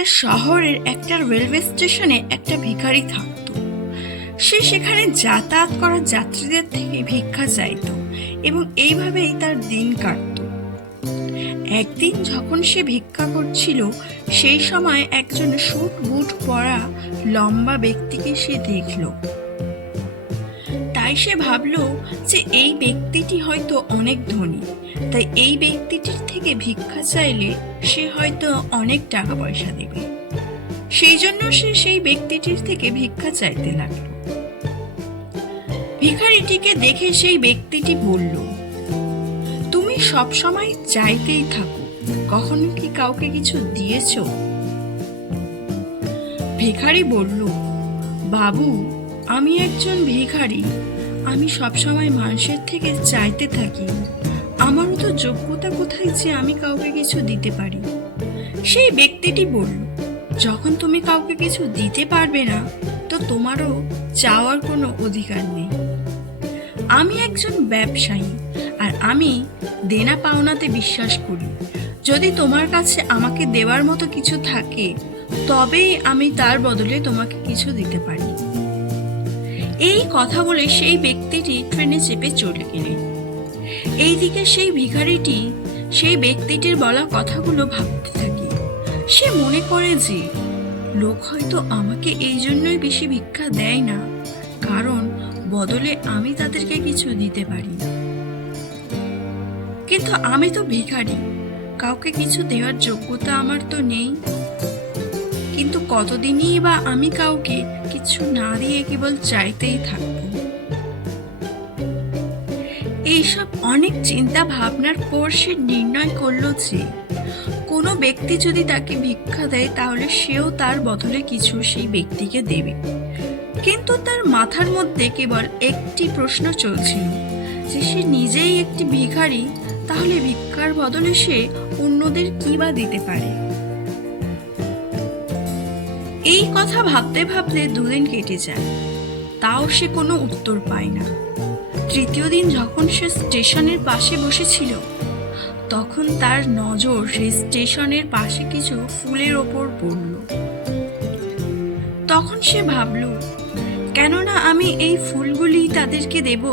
একটা শহরের একটা রেলওয়ে স্টেশনে একটা ভিখারি থাকতো। সে সেখানে যাতায়াত করা যাত্রীদের থেকে ভিক্ষা চাইতো এবং এইভাবেই তার দিন কাটতো। একদিন যখন সে ভিক্ষা করছিল, সেই সময় একজন শুট বুট পরা লম্বা ব্যক্তিকে সে দেখল। তাই সে ভাবলো যে এই ব্যক্তিটি হয়তো অনেক ধনী। তাই এই ব্যক্তিটির থেকে ভিক্ষা চাইলে সে হয়তো অনেক টাকা পয়সা দেবে। সেই জন্য সে সেই ব্যক্তিটির থেকে ভিক্ষা চাইতে লাগল। ভিখারিটিকে দেখে সেই ব্যক্তিটি বলল, তুমি সব সময় চাইতেই থাকো, কখনো কি কাউকে কিছু দিয়েছ? ভিখারি বলল, বাবু, আমি একজন ভিখারি। আমি সবসময় মানুষের থেকে চাইতে থাকি। আমারও তো যোগ্যতা কোথায় যে আমি কাউকে কিছু দিতে পারি? সেই ব্যক্তিটি বলল, যখন তুমি কাউকে কিছু দিতে পারবে না, তো তোমারও চাওয়ার কোনো অধিকার নেই। আমি একজন ব্যবসায়ী আর আমি দেনা পাওনাতে বিশ্বাস করি। যদি তোমার কাছে আমাকে দেওয়ার মতো কিছু থাকে, তবেই আমি তার বদলে তোমাকে কিছু দিতে পারি। এই কথা বলে সেই ব্যক্তিটি ট্রেনে চেপে চলে গেলেন। এইদিকে সেই ভিখারিটি সেই ব্যক্তিটির বলা কথাগুলো ভাবতে থাকে। সে মনে করে যে, লোক হয়তো আমাকে এই জন্যই বেশি ভিক্ষা দেয় না, কারণ বদলে আমি তাদেরকে কিছু দিতে পারি। কিন্তু আমি তো ভিখারি, কাউকে কিছু দেওয়ার যোগ্যতা আমার তো নেই। কিন্তু কতদিনই বা আমি কাউকে কিছু না দিয়ে কেবল চাইতেই থাকব। এইসব অনেক চিন্তা ভাবনার পর সে নির্ণয় করল যে, কোনো ব্যক্তি যদি তাকে ভিক্ষা দেয়, তাহলে সেও তার বদলে কিছু সেই ব্যক্তিকে দেবে। কিন্তু তার মাথার মধ্যে কেবল একটি প্রশ্ন চলছিল, যে সে নিজেই একটি ভিখারি, তাহলে ভিক্ষার বদলে সে অন্যদের কি বা দিতে পারে? এই কথা ভাবতে ভাবতে দুদিন কেটে যায়। তাও সে কোনো উত্তর পায় না। তৃতীয় দিন যখন সে স্টেশনের পাশে বসেছিল, তখন তার নজর সেই স্টেশনের পাশে কিছু ফুলের ওপর পড়ল। তখন সে ভাবল, কেননা আমি এই ফুলগুলি তাদেরকে দেব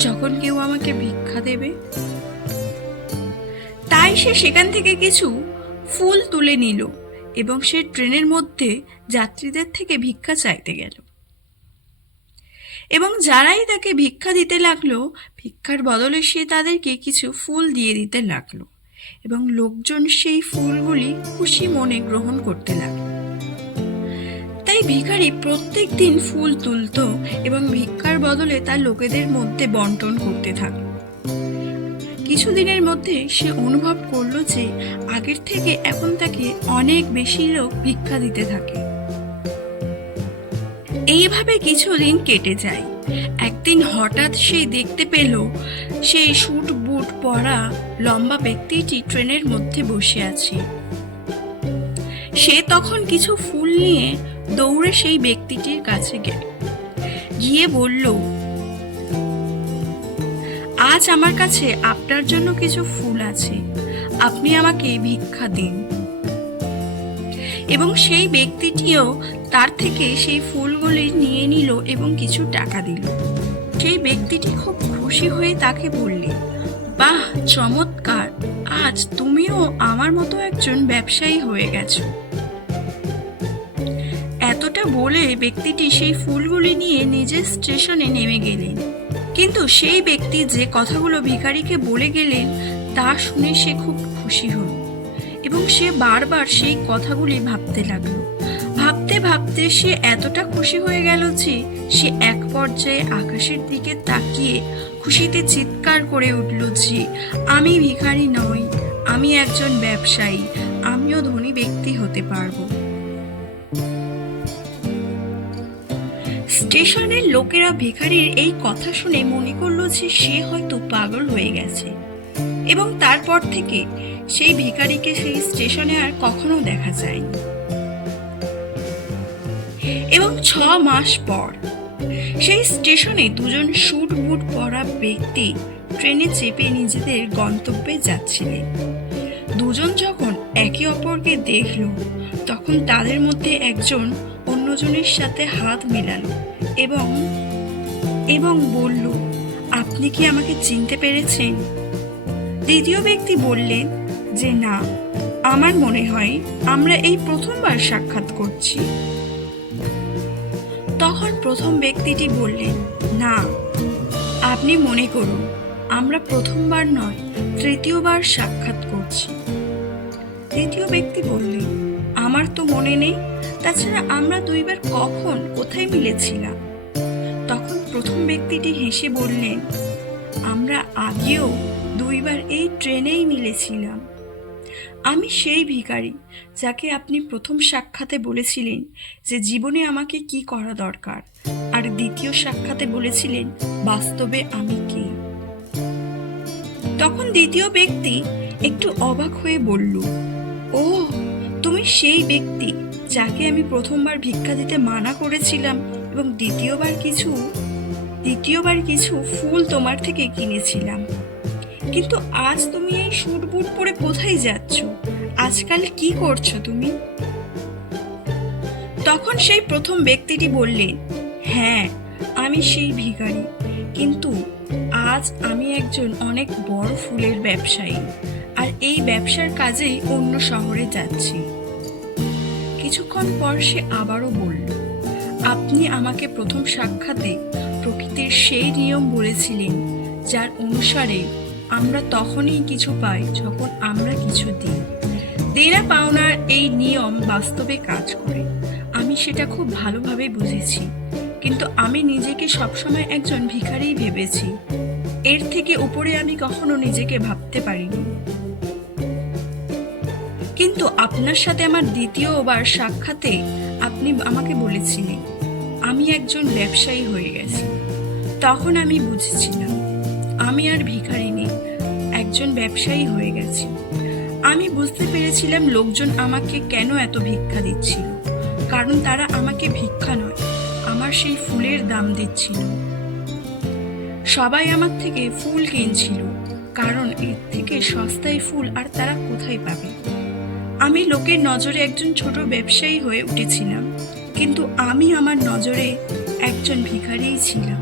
যখন কেউ আমাকে ভিক্ষা দেবে? তাই সে সেখান থেকে কিছু ফুল তুলে নিল এবং সে ট্রেনের মধ্যে যাত্রীদের থেকে ভিক্ষা চাইতে গেল। এবং যারাই তাকে ভিক্ষা দিতে লাগল, ভিক্ষার বদলে সে তাদেরকে কিছু ফুল দিয়ে দিতে লাগল এবং লোকজন সেই ফুলগুলি খুশি মনে গ্রহণ করতে লাগল। তাই ভিখারি প্রত্যেক দিন ফুল তুলতো এবং ভিক্ষার বদলে তার লোকেদের মধ্যে বন্টন করতে থাকল। কিছুদিনের মধ্যে সে অনুভব করল যে আগের থেকে এখন তাকে অনেক বেশি লোক ভিক্ষা দিতে থাকে। এইভাবে কিছুদিন কেটে যায়। একদিন হঠাৎ সে দেখতে পেল, সেই শুট বুট পরা লম্বা ব্যক্তিটি ট্রেনের মধ্যে বসে আছে। সে তখন কিছু ফুল নিয়ে দৌড়ে সেই ব্যক্তিটির কাছে গেল গিয়ে বলল, আজ আমার কাছে আপনার জন্য কিছু ফুল আছে। আপনি আমাকে ভিক্ষা দিন। এবং সেই ব্যক্তিটিও তার থেকে সেই ফুলগুলি নিয়ে নিল এবং কিছু টাকা দিল। সেই ব্যক্তিটি খুব খুশি হয়ে তাকে বললে, বাহ, চমৎকার! আজ তুমিও আমার মতো একজন ব্যবসায়ী হয়ে গেছো। এতটা বলে ব্যক্তিটি সেই ফুলগুলি নিয়ে নিজের স্টেশনে নেমে গেলেন। কিন্তু সেই ব্যক্তি যে কথাগুলো ভিখারিকে বলে গেলেন, তা শুনে সে খুব খুশি হল এবং সে বারবার সেই কথাগুলি ভাবতে লাগল। ভাবতে ভাবতে সে এতটা খুশি হয়ে গেল যে সে এক পর্যায়ে আকাশের দিকে তাকিয়ে খুশিতে চিৎকার করে উঠল যে, আমি ভিখারি নই, আমি একজন ব্যবসায়ী, আমিও ধনী ব্যক্তি হতে পারব। স্টেশনের লোকেরা ভিখারির এই কথা শুনে মনে করল যে সে হয়তো পাগল হয়ে গেছে। এবং তারপর থেকে সেই ভিখারিকে সেই স্টেশনে আর কখনো দেখা যায়নি। এবং ছ মাস পর। সেই স্টেশনে দুজন শুট বুট পরা ব্যক্তি ট্রেনে চেপে নিজেদের গন্তব্যে যাচ্ছিলেন। দুজন যখন একে অপরকে দেখল, তখন তাদের মধ্যে একজন অন্যজনের সাথে হাত মেলালো এবং এবং বলল, আপনি কি আমাকে চিনতে পেরেছেন? দ্বিতীয় ব্যক্তি বললেন যে, না, আমার মনে হয় আমরা এই প্রথমবার সাক্ষাৎ করছি। তখন প্রথম ব্যক্তিটি বললেন, না, আপনি মনে করুন, আমরা প্রথমবার নয়, তৃতীয়বার সাক্ষাৎ করছি। তৃতীয় ব্যক্তি বললেন, আমার তো মনে নেই, তাছাড়া আমরা দুইবার কখন, কোথায় মিলেছিলাম? তখন প্রথম ব্যক্তিটি হেসে বললেন, আমরা আগেও দুইবার এই ট্রেনেই মিলেছিলাম। আমি সেই ভিখারি যাকে আপনি প্রথম সাক্ষাতে বলেছিলেন যে জীবনে আমাকে কি করা দরকার, আর দ্বিতীয় সাক্ষাতে বলেছিলেন, বাস্তবে আমি কে? তখন দ্বিতীয় ব্যক্তি একটু অবাক হয়ে বলল ও তুমি সেই ব্যক্তি যাকে আমি প্রথমবার ভিক্ষা দিতে মানা করেছিলাম এবং দ্বিতীয়বার কিছু দ্বিতীয়বার কিছু ফুল তোমার থেকে কিনেছিলাম। কিন্তু আজ তুমি এই শুট বুট পরে কোথায় যাচ্ছ? আজকাল কি করছ তুমি? তখন সেই প্রথম ব্যক্তিটি বললেন হ্যাঁ আমি সেই ভিখারি। কিন্তু আজ আমি একজন অনেক বড় ফুলের ব্যবসায়ী আর এই ব্যবসার কাজেই অন্য শহরে যাচ্ছি। কিছুক্ষণ পর সে আবারও বলল, আপনি আমাকে প্রথম সাক্ষাতে প্রকৃতির সেই নিয়ম বলেছিলেন, যার অনুসারে আমরা তখনই কিছু পাই যখন আমরা কিছু দিই। দেনা পাওনার এই নিয়ম বাস্তবে কাজ করে। আমি সেটা খুব ভালোভাবে বুঝেছি। কিন্তু আমি নিজেকে সবসময় একজন ভিখারিই ভেবেছি। এর থেকে উপরে আমি কখনো নিজেকে ভাবতে পারিনি। কিন্তু আপনার সাথে আমার দ্বিতীয়বার সাক্ষাতে আপনি আমাকে বলেছিলেন, আমি একজন ব্যবসায়ী হয়ে গেছি। তখন আমি বুঝেছিলাম আমি আর ভিখারি নেই, একজন ব্যবসায়ী হয়ে গেছি। আমি বুঝতে পেরেছিলাম লোকজন আমাকে কেন এত ভিক্ষা দিচ্ছিল, কারণ তারা আমাকে ভিক্ষা নয়, আমার সেই ফুলের দাম দিচ্ছিল। সবাই আমার থেকে ফুল কিনছিল, কারণ এর থেকে সস্তায় ফুল আর তারা কোথায় পাবে? আমি লোকের নজরে একজন ছোট ব্যবসায়ী হয়ে উঠেছিলাম, কিন্তু আমি আমার নজরে একজন ভিখারিই ছিলাম।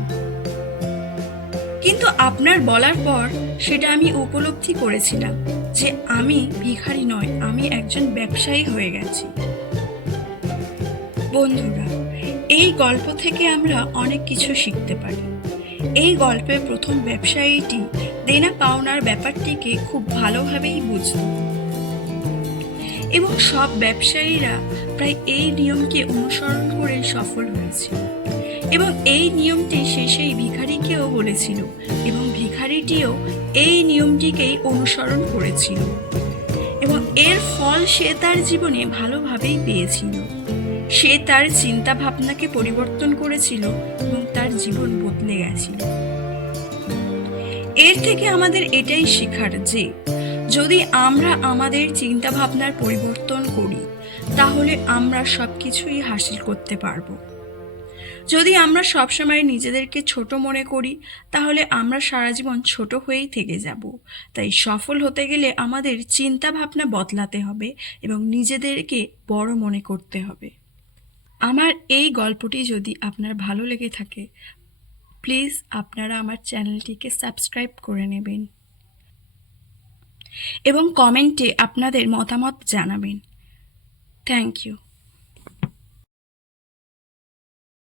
কিন্তু আপনার বলার পর সেটা আমি উপলব্ধি করেছিলাম যে আমি ভিখারি নয় আমি একজন ব্যবসায়ী হয়ে গেছি। বন্ধুরা, এই গল্প থেকে আমরা অনেক কিছু শিখতে পারি। এই গল্পে প্রথম ব্যবসায়ীটি দেনা পাওনার ব্যাপারটিকে খুব ভালোভাবেই বুঝত। এবং সব ব্যবসায়ীরা প্রায় এই নিয়মকে অনুসরণ করে সফল হয়েছে। এবং এই নিয়মটি সেই ভিখারিকেও বলেছিল এবং ভিখারিটিও এই নিয়মটিকেই অনুসরণ করেছিল। এবং এর ফল সে তার জীবনে ভালোভাবেই পেয়েছিল। সে তার চিন্তা ভাবনাকে পরিবর্তন করেছিল এবং তার জীবন বদলে গেছিল। এর থেকে আমাদের এটাই শেখার যে, যদি আমরা আমাদের চিন্তা ভাবনার পরিবর্তন করি, তাহলে আমরা সব কিছুই হাসিল করতে পারব। যদি আমরা সবসময় নিজেদেরকে ছোট মনে করি, তাহলে আমরা সারা জীবন ছোট হয়েই থেকে যাব। তাই সফল হতে গেলে আমাদের চিন্তা ভাবনা বদলাতে হবে এবং নিজেদেরকে বড় মনে করতে হবে। আমার এই গল্পটি যদি আপনার ভালো লেগে থাকে, প্লিজ আপনারা আমার চ্যানেলটিকে সাবস্ক্রাইব করে নেবেন এবং কমেন্টে আপনাদের মতামত জানাবেন। Thank you.